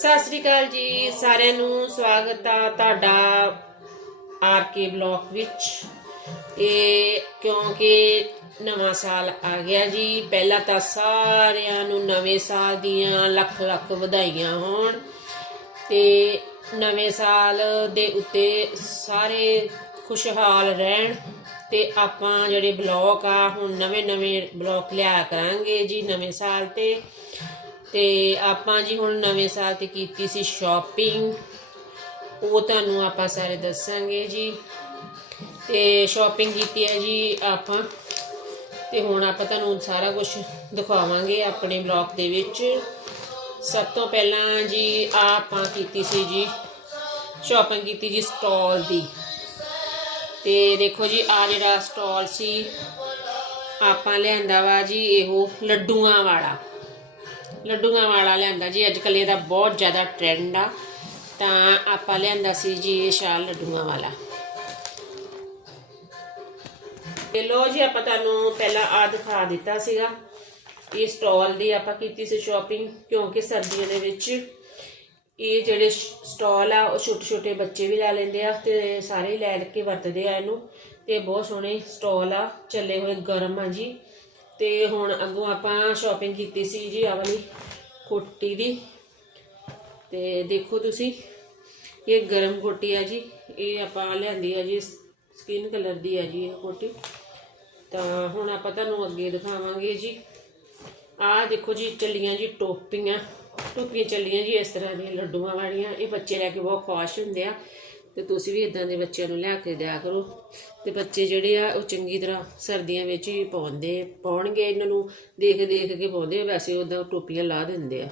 ਸਤਿ ਸ੍ਰੀ ਅਕਾਲ ਜੀ, ਸਾਰਿਆਂ ਨੂੰ ਸਵਾਗਤ ਆ ਤੁਹਾਡਾ ਆਰ ਕੇ ਬਲੌਕ ਵਿੱਚ। ਇਹ ਕਿਉਂਕਿ ਨਵਾਂ ਸਾਲ ਆ ਗਿਆ ਜੀ, ਪਹਿਲਾਂ ਤਾਂ ਸਾਰਿਆਂ ਨੂੰ ਨਵੇਂ ਸਾਲ ਦੀਆਂ ਲੱਖ ਲੱਖ ਵਧਾਈਆਂ ਹੋਣ। ਤੇ ਨਵੇਂ ਸਾਲ ਦੇ ਉੱਤੇ ਸਾਰੇ ਖੁਸ਼ਹਾਲ ਰਹਿਣ। ਤੇ ਆਪਾਂ ਜਿਹੜੇ ਬਲੌਗ ਆ, ਹੁਣ ਨਵੇਂ ਨਵੇਂ ਬਲੌਗ ਲਿਆ ਕਰਾਂਗੇ ਜੀ ਨਵੇਂ ਸਾਲ ਤੇ। ਤੇ ਆਪਾਂ ਜੀ ਹੁਣ ਨਵੇਂ ਸਾਲ ਤੇ ਕੀਤੀ ਸੀ ਸ਼ਾਪਿੰਗ ਉਹ ਤੁਹਾਨੂੰ ਆਪਾਂ ਸਾਰੇ ਦੱਸਾਂਗੇ ਜੀ। ਤੇ ਸ਼ਾਪਿੰਗ ਕੀਤੀ ਹੈ ਜੀ ਆਪਾਂ। ਤੇ ਹੁਣ ਆਪਾਂ ਤੁਹਾਨੂੰ ਸਾਰਾ ਕੁਝ ਦਿਖਾਵਾਂਗੇ ਆਪਣੇ ਬਲੌਗ ਦੇ ਵਿੱਚ। ਸਭ ਤੋਂ ਪਹਿਲਾਂ ਜੀ ਆਹ ਆਪਾਂ ਕੀਤੀ ਸੀ ਜੀ ਸ਼ਾਪਿੰਗ ਕੀਤੀ ਜੀ ਸਟਾਲ ਦੀ। ਤੇ ਦੇਖੋ ਜੀ ਆ ਜਿਹੜਾ ਸਟਾਲ ਸੀ, ਆਪਾਂ ਲਿਆਂਦਾ ਵਾ ਜੀ, ਇਹੋ ਲੱਡੂਆਂ ਵਾਲਾ। ਲੱਡੂਆਂ ਵਾਲਾ ਲਿਆਂਦਾ ਜੀ। ਅੱਜ ਕੱਲ੍ਹ ਇਹਦਾ ਬਹੁਤ ਜ਼ਿਆਦਾ ਟ੍ਰੈਂਡ ਆ। ਤਾਂ ਆਪਾਂ ਲਿਆਂਦਾ ਸੀ ਜੀ ਇਹ ਸ਼ਾਲ ਲੱਡੂਆਂ ਵਾਲਾ। ਤੇ ਲੋ ਜੀ, ਆਪਾਂ ਤੁਹਾਨੂੰ ਪਹਿਲਾਂ ਆ ਦਿਖਾ ਦਿੱਤਾ ਸੀਗਾ। ਇਹ ਸਟਾਲ ਦੀ ਆਪਾਂ ਕੀਤੀ ਸੀ ਸ਼ਾਪਿੰਗ ਕਿਉਂਕਿ ਸਰਦੀਆਂ ਦੇ ਵਿੱਚ ਇਹ ਜਿਹੜੇ ਸਟਾਲ ਆ, ਉਹ ਛੋਟੇ ਛੋਟੇ ਬੱਚੇ ਵੀ ਲੈ ਲੈਂਦੇ ਆ ਤੇ ਸਾਰੇ ਲੈ ਕੇ ਵਰਤਦੇ ਆ ਇਹਨੂੰ। ਤੇ ਬਹੁਤ ਸੋਹਣੇ ਸਟਾਲ ਆ, ਚੱਲੇ ਹੋਏ ਗਰਮ ਆ ਜੀ। ਤੇ ਹੁਣ ਅੱਗੋਂ ਆਪਾਂ ਸ਼ਾਪਿੰਗ ਕੀਤੀ ਸੀ ਜੀ ਆ ਵਾਲੀ ਕੋਟੀ ਦੀ। ਤੇ ਦੇਖੋ ਤੁਸੀਂ, ਇਹ ਗਰਮ ਕੋਟੀ ਆ ਜੀ, ਇਹ ਆਪਾਂ ਲਿਆਂਦੀ ਆ ਜੀ ਸਕਿਨ ਕਲਰ ਦੀ ਆ ਜੀ ਇਹ ਕੋਟੀ। ਤਾਂ ਹੁਣ ਆਪਾਂ ਤੁਹਾਨੂੰ ਅੱਗੇ ਦਿਖਾਵਾਂਗੇ ਜੀ। ਆਹ ਦੇਖੋ ਜੀ ਚੱਲੀਆਂ ਜੀ ਟੋਪੀਆਂ ਟੋਪੀਆਂ ਚੱਲੀਆਂ ਜੀ ਇਸ ਤਰ੍ਹਾਂ ਦੀਆਂ, ਲੱਡੂਆਂ ਵਾਲੀਆਂ, ਇਹ ਬੱਚੇ ਲੈ ਕੇ ਬਹੁਤ ਖੁਸ਼ ਹੁੰਦੇ ਆ। ਤੇ ਤੁਸੀਂ ਵੀ ਇਦਾਂ ਦੇ ਬੱਚਿਆਂ ਨੂੰ ਲਿਆ ਕੇ ਦਿਆ ਕਰੋ। ਤੇ ਬੱਚੇ ਜਿਹੜੇ ਆ ਉਹ ਚੰਗੀ ਤਰ੍ਹਾਂ ਸਰਦੀਆਂ ਵਿੱਚ ਹੀ ਪਾਉਂਦੇ ਪਾਉਣਗੇ ਇਹਨਾਂ ਨੂੰ। ਦੇਖ ਦੇਖ ਕੇ ਪਾਉਂਦੇ ਆ, ਵੈਸੇ ਉਹਦਾ ਟੋਪੀਆਂ ਲਾ ਦਿੰਦੇ ਆ।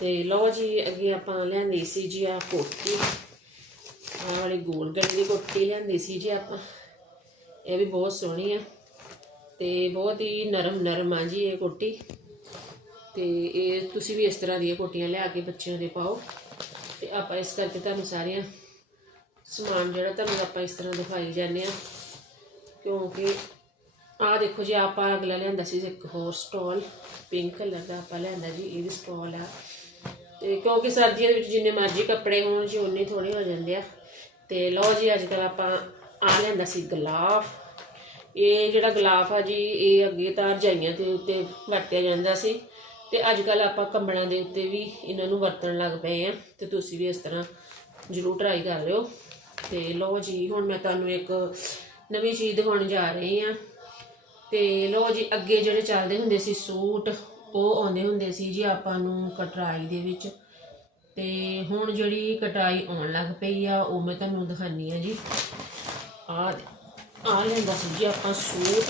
ਤੇ ਲਓ ਜੀ ਅੱਗੇ ਆਪਾਂ ਲਿਆਂਦੀ ਸੀ ਜੀ ਆ ਕੋਟੀ ਆਹ ਵਾਲੀ ਗੋਲ ਗਲੇ ਦੀ ਕੋਟੀ ਲਿਆਂਦੀ ਸੀ ਜੀ ਆਪਾਂ। ਇਹ ਵੀ ਬਹੁਤ ਸੋਹਣੀ ਆ। ਤੇ ਬਹੁਤ ਹੀ ਨਰਮ ਨਰਮ ਆ ਜੀ ਇਹ ਕੋਟੀ ਤੇ ਇਹ ਤੁਸੀਂ ਵੀ ਇਸ ਤਰ੍ਹਾਂ ਦੀਆਂ ਕੋਟੀਆਂ ਲਿਆ ਕੇ ਬੱਚਿਆਂ ਦੇ ਪਾਓ। ਤੇ ਆਪਾਂ ਇਸ ਕਰਕੇ ਤੁਹਾਨੂੰ ਸਾਰੀਆਂ ਸਮਾਨ ਜਿਹੜਾ ਤੁਹਾਨੂੰ ਆਪਾਂ ਇਸ ਤਰ੍ਹਾਂ ਦਿਖਾਈ ਜਾਂਦੇ ਆ ਕਿਉਂਕਿ ਆਹ ਦੇਖੋ ਜੀ, ਆਪਾਂ ਅਗਲਾ ਲਿਆਂਦਾ ਸੀ ਇੱਕ ਹੋਰ ਸਟਾਲ, ਪਿੰਕ ਕਲਰ ਦਾ ਆਪਾਂ ਲਿਆਂਦਾ ਜੀ, ਇਹ ਵੀ ਸਟਾਲ ਆ। ਤੇ ਕਿਉਂਕਿ ਸਰਦੀਆਂ ਦੇ ਵਿੱਚ ਜਿੰਨੇ ਮਰਜ਼ੀ ਕੱਪੜੇ ਹੋਣ ਜੀ ਉਨੇ ਥੋੜੇ ਹੋ ਜਾਂਦੇ ਆ। ਤੇ ਲਓ ਜੀ ਅੱਜ ਕੱਲ ਆਪਾਂ ਆ ਲਿਆਂਦਾ ਸੀ ਗਲਾਫ। ਇਹ ਜਿਹੜਾ ਗਲਾਫ ਆ ਜੀ, ਇਹ ਅੱਗੇ ਤਾਂ ਰਜਾਈਆਂ ਦੇ ਉੱਤੇ ਵਰਤਿਆ ਜਾਂਦਾ ਸੀ। ਤੇ ਅੱਜ ਕੱਲ ਆਪਾਂ ਕੰਬਲਾਂ ਦੇ ਉੱਤੇ ਵੀ ਇਹਨਾਂ ਨੂੰ ਵਰਤਣ ਲੱਗ ਪਏ ਆ। ਤੇ ਤੁਸੀਂ ਵੀ ਇਸ ਤਰ੍ਹਾਂ ਜ਼ਰੂਰ ਟਰਾਈ ਕਰ ਲਿਓ। ਤੇ ਲਓ ਜੀ, ਹੁਣ ਮੈਂ ਤੁਹਾਨੂੰ ਇੱਕ ਨਵੀਂ ਚੀਜ਼ ਦਿਖਾਉਣ ਜਾ ਰਹੀ ਆ ਤੇ ਲਓ ਜੀ, ਅੱਗੇ ਜਿਹੜੇ ਚੱਲਦੇ ਹੁੰਦੇ ਸੀ ਸੂਟ, ਉਹ ਆਉਂਦੇ ਹੁੰਦੇ ਸੀ ਜੀ ਆਪਾਂ ਨੂੰ ਕਟਰਾਈ ਦੇ ਵਿੱਚ। ਤੇ ਹੁਣ ਜਿਹੜੀ ਕਟਾਈ ਆਉਣ ਲੱਗ ਪਈ ਆ, ਉਹ ਮੈਂ ਤੁਹਾਨੂੰ ਦਿਖਾਨੀ ਆ ਜੀ। ਆ ਆ ਲੈਂਦਾ ਸੀ ਜੀ ਆਪਾਂ ਸੂਟ।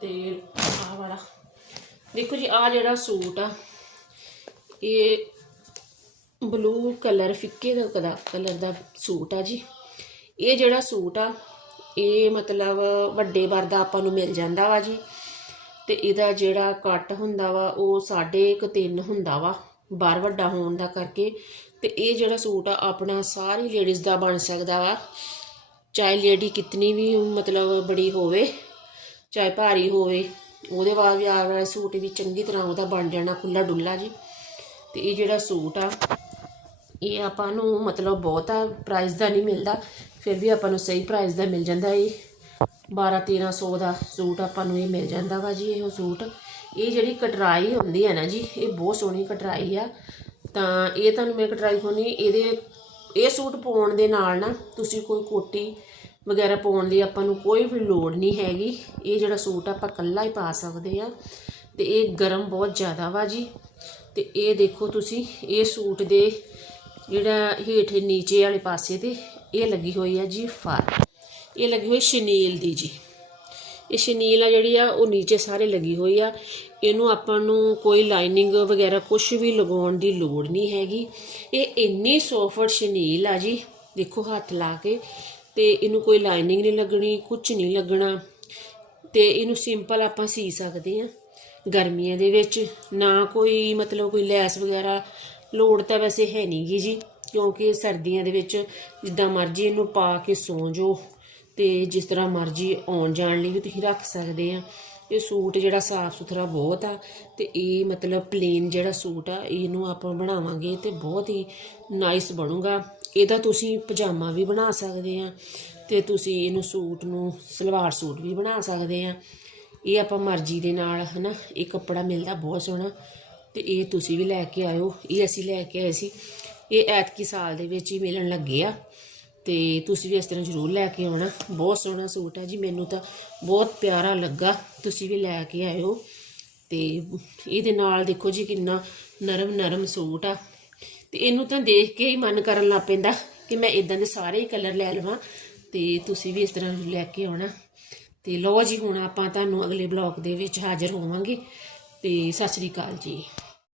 ਤੇ ਆਹ ਵਾਲਾ, ਦੇਖੋ ਜੀ ਆ ਜਿਹੜਾ ਸੂਟ ਆ, ਇਹ ਬਲੂ ਕਲਰ, ਫਿੱਕੇ ਦਾ ਕਦਾ ਕਲਰ ਦਾ ਸੂਟ ਆ ਜੀ। ਇਹ ਜਿਹੜਾ ਸੂਟ ਆ, ਇਹ ਮਤਲਬ ਵੱਡੇ ਵਰ ਦਾ ਆਪਾਂ ਨੂੰ ਮਿਲ ਜਾਂਦਾ ਵਾ ਜੀ। ਤੇ ਇਹਦਾ ਜਿਹੜਾ ਕੱਟ ਹੁੰਦਾ ਵਾ, ਉਹ ਸਾਢੇ ਕੁ ਤਿੰਨ ਹੁੰਦਾ ਵਾ ਬਾਰ ਵੱਡਾ ਹੋਣ ਦਾ ਕਰਕੇ। ਤੇ ਇਹ ਜਿਹੜਾ ਸੂਟ ਆ, ਆਪਣਾ ਸਾਰੀ ਲੇਡੀਜ਼ ਦਾ ਬਣ ਸਕਦਾ ਵਾ। ਚਾਹੇ ਲੇਡੀ ਕਿਤਨੀ ਵੀ ਮਤਲਬ ਬੜੀ ਹੋਵੇ, ਚਾਹੇ ਭਾਰੀ ਹੋਵੇ, ਉਹਦੇ ਬਾਅਦ ਵੀ ਆ ਸੂਟ ਵੀ ਚੰਗੀ ਤਰ੍ਹਾਂ ਉਹਦਾ ਬਣ ਜਾਣਾ ਖੁੱਲਾ ਡੁੱਲਾ ਜੀ। ਤੇ ਇਹ ਜਿਹੜਾ ਸੂਟ ਆ ਇਹ ਆਪਾਂ ਨੂੰ ਮਤਲਬ ਬਹੁਤਾ ਪ੍ਰਾਈਸ ਦਾ ਨਹੀਂ ਮਿਲਦਾ, ਫਿਰ ਵੀ ਆਪਾਂ ਨੂੰ ਸਹੀ ਪ੍ਰਾਈਸ ਦਾ ਮਿਲ ਜਾਂਦਾ ਇਹ। 12 1300 ਦਾ ਸੂਟ ਆਪਾਂ ਨੂੰ ਇਹ ਮਿਲ ਜਾਂਦਾ ਵਾ ਜੀ, ਇਹ ਸੂਟ। ਇਹ ਜਿਹੜੀ ਕਟਰਾਈ ਹੁੰਦੀ ਹੈ ਨਾ ਜੀ, ਇਹ ਬਹੁਤ ਸੋਹਣੀ ਕਟਰਾਈ ਆ। ਤਾਂ ਇਹ ਤੁਹਾਨੂੰ ਮੈਂ ਕਟਰਾਈ ਖੋਣੀ ਇਹਦੇ ਇਹ ਸੂਟ ਪਾਉਣ ਦੇ ਨਾਲ ਨਾ ਤੁਸੀਂ ਕੋਈ ਕੋਟੀ ਵਗੈਰਾ ਪਾਉਣ ਦੀ ਆਪਾਂ ਨੂੰ ਕੋਈ ਵੀ ਲੋੜ ਨਹੀਂ ਹੈਗੀ। ਇਹ ਜਿਹੜਾ ਸੂਟ ਆਪਾਂ ਕੱਲਾ ਹੀ ਪਾ ਸਕਦੇ ਆ, ਤੇ ਇਹ ਗਰਮ ਬਹੁਤ ਜ਼ਿਆਦਾ ਵਾ ਜੀ। ਤੇ ਇਹ ਦੇਖੋ ਤੁਸੀਂ, ਇਹ ਸੂਟ ਦੇ ਜਿਹੜਾ ਹੇਠ ਨੀਚੇ ਵਾਲੇ ਪਾਸੇ ਤੇ ਇਹ ਲੱਗੀ ਹੋਈ ਆ ਜੀ ਫਰ। ਇਹ ਲੱਗੀ ਹੋਈ ਸ਼ਨੀਲ ਦੀ ਜੀ। ਇਹ ਸ਼ਨੀਲ ਆ ਜਿਹੜੀ ਆ, ਉਹ ਨੀਚੇ ਸਾਰੇ ਲੱਗੀ ਹੋਈ ਆ। ਇਹਨੂੰ ਆਪਾਂ ਨੂੰ ਕੋਈ ਲਾਈਨਿੰਗ ਵਗੈਰਾ ਕੁਝ ਵੀ ਲਗਾਉਣ ਦੀ ਲੋੜ ਨਹੀਂ ਹੈਗੀ। ਇਹ ਇੰਨੀ ਸੌਫਟ ਸ਼ਨੀਲ ਆ ਜੀ, ਦੇਖੋ ਹੱਥ ਲਾ ਕੇ। ਤੇ ਇਹਨੂੰ ਕੋਈ ਲਾਈਨਿੰਗ ਨਹੀਂ ਲੱਗਣੀ ਕੁਝ ਨਹੀਂ ਲੱਗਣਾ। ਤੇ ਇਹਨੂੰ ਸਿੰਪਲ ਆਪਾਂ ਸੀ ਸਕਦੇ ਆ ਗਰਮੀਆਂ ਦੇ ਵਿੱਚ। ਨਾ ਕੋਈ ਮਤਲਬ ਕੋਈ ਲੈਸ ਵਗੈਰਾ ਲੋੜ ਤਾਂ ਵੈਸੇ ਹੈ ਨਹੀਂ ਗੀ ਜੀ, ਕਿਉਂਕਿ ਸਰਦੀਆਂ ਦੇ ਵਿੱਚ ਜਿੱਦਾਂ ਮਰਜ਼ੀ ਇਹਨੂੰ ਪਾ ਕੇ ਸੌਂ ਜਾਓ ਤੇ ਜਿਸ ਤਰ੍ਹਾਂ ਮਰਜ਼ੀ ਆਉਣ ਜਾਣ ਲਈ ਵੀ ਤੁਸੀਂ ਰੱਖ ਸਕਦੇ ਆ। ਇਹ ਸੂਟ ਜਿਹੜਾ ਸਾਫ਼ ਸੁਥਰਾ ਬਹੁਤ ਆ ਤੇ ਇਹ ਮਤਲਬ ਪਲੇਨ ਜਿਹੜਾ ਸੂਟ ਆ, ਇਹਨੂੰ ਆਪਾਂ ਬਣਾਵਾਂਗੇ ਤੇ ਬਹੁਤ ਹੀ ਨਾਈਸ ਬਣੂਗਾ। ਇਹਦਾ ਤੁਸੀਂ ਪਜਾਮਾ ਵੀ ਬਣਾ ਸਕਦੇ ਆ ਤੇ ਤੁਸੀਂ ਇਹਨੂੰ ਸੂਟ ਨੂੰ ਸਲਵਾਰ ਸੂਟ ਵੀ ਬਣਾ ਸਕਦੇ ਆ। ਇਹ ਆਪਾਂ ਮਰਜ਼ੀ ਦੇ ਨਾਲ ਹਨਾ, ਇਹ ਕੱਪੜਾ ਮਿਲਦਾ ਬਹੁਤ ਸੋਹਣਾ। ਤੇ ਇਹ ਤੁਸੀਂ ਵੀ ਲੈ ਕੇ ਆਇਓ, ਇਹ ਅਸੀਂ ਲੈ ਕੇ ਆਏ ਸੀ। ਇਹ ਐਤਕੀ ਸਾਲ ਦੇ ਵਿੱਚ ਹੀ ਮਿਲਣ ਲੱਗੇ ਆ ਤੇ ਤੁਸੀਂ ਵੀ ਇਸ ਤਰ੍ਹਾਂ ਜ਼ਰੂਰ ਲੈ ਕੇ ਆਉਣਾ। ਬਹੁਤ ਸੋਹਣਾ ਸੂਟ ਹੈ ਜੀ, ਮੈਨੂੰ ਤਾਂ ਬਹੁਤ ਪਿਆਰਾ ਲੱਗਾ। ਤੁਸੀਂ ਵੀ ਲੈ ਕੇ ਆਇਓ ਤੇ ਇਹਦੇ ਨਾਲ ਦੇਖੋ ਜੀ ਕਿੰਨਾ ਨਰਮ ਨਰਮ ਸੂਟ ਆ। ਤੇ ਇਹਨੂੰ ਤਾਂ ਦੇਖ ਕੇ ਹੀ ਮਨ ਕਰਨ ਲੱਗ ਪੈਂਦਾ ਕਿ ਮੈਂ ਇਦਾਂ ਦੇ ਸਾਰੇ ਹੀ ਕਲਰ ਲੈ ਲਵਾਂ ਤੇ ਤੁਸੀਂ ਵੀ ਇਸ ਤਰ੍ਹਾਂ ਲੈ ਕੇ ਆਉਣਾ। ਤੇ ਲਓ ਜੀ, ਹੁਣ ਆਪਾਂ ਤੁਹਾਨੂੰ ਅਗਲੇ ਬਲੌਗ ਦੇ ਵਿੱਚ ਹਾਜ਼ਰ ਹੋਵਾਂਗੇ। ਤੇ ਸਤਿ ਸ੍ਰੀ ਅਕਾਲ ਜੀ।